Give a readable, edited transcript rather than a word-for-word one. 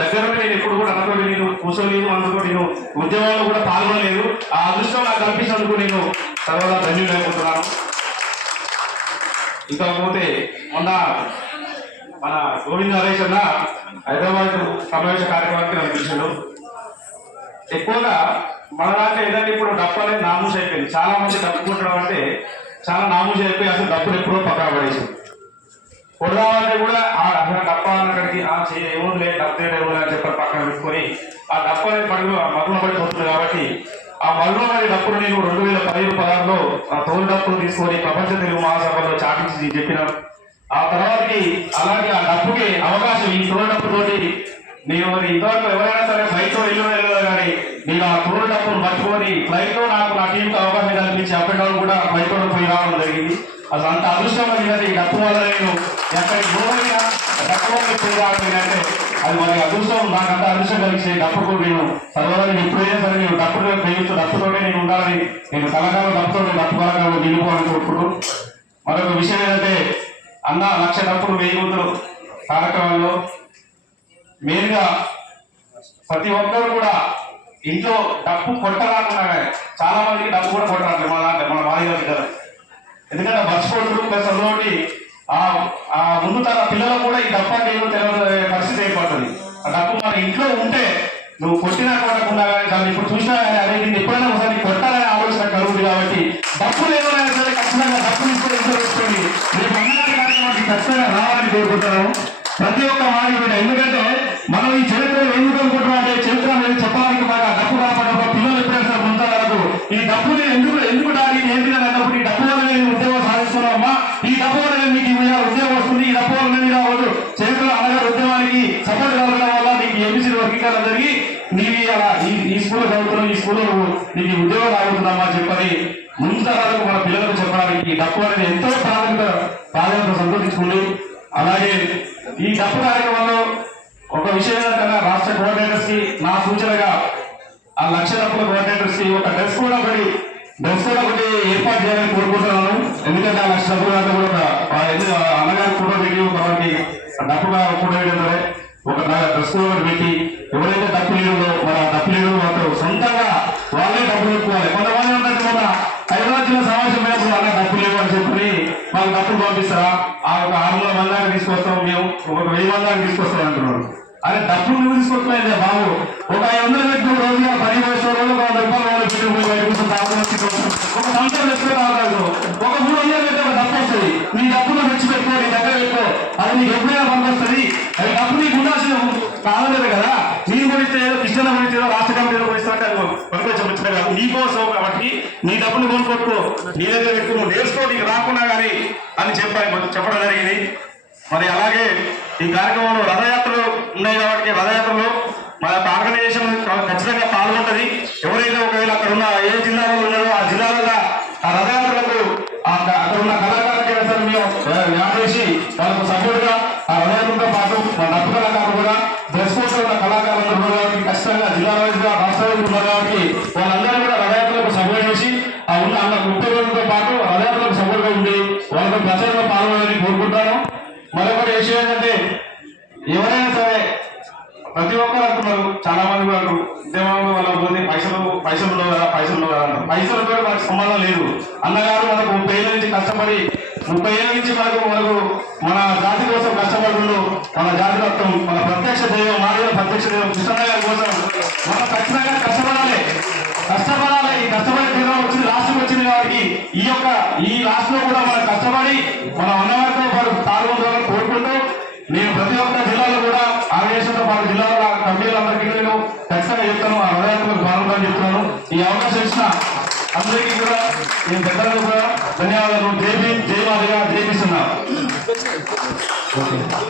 దగ్గర నేను ఎప్పుడు కూడా అన్నతో నేను కూర్చోలేదు, అందుతో నేను ఉద్యమంలో కూడా పాల్గొనలేదు. ఆ అదృష్టం నాకు కల్పించినందుకు నేను సర్వదా ధన్యులైపోతున్నాను. ఇకపోతే మొన్న మన గోవింద హరీష్ అన్న హైదరాబాద్ సమావేశ కార్యక్రమానికి నన్ను పిలిచాడు. ఎక్కువగా మన దాంట్లో ఏదంటే ఇప్పుడు డప్పు అనేది నామూష్ అయిపోయింది. చాలా మంది డప్పు కొట్టడం అంటే చాలా నామూష్ అయిపోయి అసలు డప్పులు ఎప్పుడో పక్కన పడేసి కొడదామంటే కూడా అసలు డప్ప అన్నక్కడికి ఏమో లేదు డప్పు ఏమో అని చెప్పి పక్కన పెట్టుకొని ఆ డప్పు అనేది మగ్గున పడిపోతుంది. కాబట్టి ఆ మగ్గున పడి డప్పులు నేను 2015-16లో ఆ తోలు డప్పులు తీసుకొని ప్రపంచ తెలుగు మహాసభలో చాటించి చెప్పినాను. ఆ తర్వాతకి అలాగే ఆ డప్పుకి అవకాశం ఈ తోలు డప్పుతోటి నేను ఇంతవరకు ఎవరైనా సరే ఫ్లైట్ లో వెళ్ళలేదు కానీ నేను ఆ తోలు డప్పును పట్టుకొని ఫ్లైట్ లో నాకు నా టీంకి అవకాశం కల్పించి అప్ అండ్ డౌన్ కూడా ఫ్లైట్ లో పోయి రావడం జరిగింది. అసలు అంత అదృష్టం కలిగినది ఈ డప్పు వల్ల నేను ఎక్కడికి దూరమైనా డప్పులోకి పోయి రావడం అంటే అది మనకి అదృష్టం. నాకు అంత అదృష్టం కలిగించే డప్పుకు నేను సర్వదా ఎప్పుడైనా సరే నేను డప్పులో ప్రేమిస్తూ డప్పుతోనే నేను ఉండాలని నేను కళాకారులు డప్పుతో డప్పు కళాకారులు నిలుపుకోవాలని కోరుకుంటూ మరొక విషయం ఏంటంటే అన్న 1,00,000 డప్పులు 1000 గుంతలు కార్యక్రమంలో మెయిన్గా ప్రతి ఒక్కరు కూడా ఇంట్లో డప్పు కొట్టరాకుండా చాలా మందికి డప్పు కూడా కొట్టరాలి మన భార్య దగ్గర. ఎందుకంటే మర్చిపోతున్నారు ప్లస్ అందులోటి ఆ ముందు తన పిల్లలు కూడా ఈ డప్పు అంటే ఏమో తెలియని పరిస్థితి ఏర్పడుతుంది. ఆ డప్పు మన ఇంట్లో ఉంటే నువ్వు కొట్టినా కొట్టకుండా కానీ దాన్ని ఇప్పుడు చూసినా కానీ అదే నేను ఎప్పుడైనా ఒకసారి కొట్టాలని ఆలోచన కలుగుతుంది. కాబట్టి డప్పులు ఏమైనా సరే ఖచ్చితంగా డప్పు తీసుకొని ఇంట్లో పెట్టుకోండి. రేపు అన్నదాని కార్యక్రమానికి ఖచ్చితంగా రావాలని కోరుకుంటున్నాను ప్రతి ఒక్క మానవుడు. ఎందుకంటే మనం ఈ చరిత్రలో ఎందుకు అనుకుంటున్నాం అంటే చరిత్ర అనేది చెప్పడానికి బాగా డప్పు రాబడ్డ పిల్లలు ఎప్పుడైనా ముందు ఈ డప్పుని ఎందుకు దాడి ఏంటి అని అన్నప్పుడు ఈ డప్పు వల్ల నేను ఉద్యోగం సాధిస్తున్నామమ్మా, ఈ డప్పు వల్ల మీకు ఉద్యోగం వస్తుంది, ఈ డప్పు వల్ల మీరు చరిత్రలో అనగా ఉద్యమానికి సపోర్ట్ కలగడం వల్ల నీకు ఎంబీసీ వర్గీకరణ జరిగి నీవి అలా ఈ స్కూల్లో చదువుతున్నావు, ఈ స్కూల్లో నీకు ఉద్యోగం రాబోతుందమ్మా చెప్పని ముందు తరాలకు మన పిల్లలకు చెప్పడానికి ఈ డప్పు అనేది ఎంతో ప్రాధాన్యత సంతోషించుకుంది. అలాగే ఈ డప్పు కార్యక్రమంలో ఒక విషయం ఏంటంటే రాష్ట్ర కోఆర్డినేటర్స్ కి నా సూచనగా ఆ 1,00,000 డప్పుల కోఆర్డినేటర్స్ కి ఒక డ్రెస్ కూడా ఒకటి ఏర్పాటు చేయాలని కోరుకుంటున్నాను. ఎందుకంటే ఆ 1,00,000 డప్పులు కూడా అన్నగారి ఫోటో పెట్టి ఒకరికి డప్పుగా ఫోటో వేయడం ఒక డ్రెస్ కూడా పెట్టి ఎవరైతే డప్పు లీడర్లో మన డప్పు లీడర్ మాత్రం సొంతంగా వాళ్ళే డబ్బులు పెట్టుకోవాలి. కొంతమంది ఉన్నట్టు మన హైదరాబాద్ జిల్లా సమావేశం అయినప్పుడు వాళ్ళ డబ్బులు లేవు అని చెప్పి వాళ్ళు డబ్బులు పంపిస్తారా ఆ ఒక 600 మంది దాకా తీసుకొస్తాం, మేము ఒక 1000 మంది దాకా తీసుకొస్తాం అంటున్నారు. అదే డబ్బులు నువ్వు తీసుకొస్తున్నాయి బాబు. ఒక 500 వ్యక్తులు రోజుగా 10 రోజులు 100 రూపాయలు ఒక సంవత్సరం తెచ్చుకుంటే అవకాశం ఒక 300 పెట్టి ఒక డబ్బు వస్తుంది. నీ డబ్బులు తెచ్చిపెట్టుకో, నీ దగ్గర పెట్టుకో, అది నీకు ఎప్పుడైనా పంపిస్తుంది. అది డబ్బు నీకు ఉండాల్సిన కాదలేదు కదా. నీ గురించి ఏదో కృష్ణ గురించి ఏదో రాష్ట్ర కమిటీలో గురిస్తుంటే పంపించవచ్చు కాదు, నీ కోసం. కాబట్టి నీ డబ్బులు కొనుక్కొట్టుకో, నీ దగ్గర ఎక్కువ నేర్చుకో, నీకు రాకుండా కానీ అని చెప్పడం జరిగింది. మరి అలాగే ఈ కార్యక్రమంలో రథయాత్రలు ఉన్నాయి కాబట్టి రథయాత్రలో మన యొక్క ఆర్గనైజేషన్ ఖచ్చితంగా పాల్గొంటుంది. ఎవరైతే ఒకవేళ అక్కడ ఉన్న ఏ జిల్లాలో ఉన్నారో ఆ జిల్లాలో ఆ రథయాత్రలకు అక్కడ ఉన్న కళాకారులకి మేము యాడ్ చేసి వాళ్ళకు సపోర్ట్గా ఆ రథయాత్రతో పాటు మా డప్పు కళాకారులు కూడా డ్రెస్ కోడ్ ఉన్న కళాకారులు ఉన్నారు కాబట్టి ఖచ్చితంగా జిల్లా వైజ్గా రాష్ట్ర వైపు ఉన్నారు కాబట్టి వాళ్ళందరూ కూడా రథయాత్రలకు సపోర్ట్ చేసి ఆ ఉన్న 30 రోజులతో పాటు రథయాత్రలకు సపోర్ట్గా ఉండి వాళ్ళకు ప్రచారంలో పాల్గొనాలని కోరుకుంటాను. మరొకటి విషయం ఏంటంటే ఎవరైనా సరే ప్రతి ఒక్కరు అంటున్నారు, చాలా మంది వాళ్ళు ఉద్యమంలో వాళ్ళ పోతే పైసలు ఉండవు కదా అంటారు. పైసలతో మనకు సంబంధం లేదు. అన్నగారు మనకు 30 ఏళ్ళ నుంచి కష్టపడి 30 ఏళ్ళ నుంచి మనకు మన జాతి కోసం కష్టపడుతుండు. మన జాతి రక్తం మన ప్రత్యక్ష దైవం మానవ ప్రత్యక్ష దైవం కృష్ణన్న గారి కోసం మనం ఖచ్చితంగా కష్టపడాలి. ఈ కష్టపడి తీరం వచ్చింది లాస్ట్కి వచ్చింది కాబట్టి ఈ లాస్ట్ లో కూడా మనం కష్టపడి మన అన్నగారితో పాటు పాల్గొనాలని కోరుకుంటూ నేను ప్రతి ఒక్క జిల్లాలో కూడా ఆర్గనైజేషన్తో పాటు జిల్లాలో కమిటీలందరికీ నేను ఖచ్చితంగా చెప్తాను, ఆ రథయాత్రకు పాల్గొనాలని చెప్తున్నాను. ఈ అవకాశం ఇచ్చిన అందరికీ కూడా నేను పెద్దలకు కూడా ధన్యవాదాలు. జై భీమ్, జై మాదిగా, జై కృష్ణ.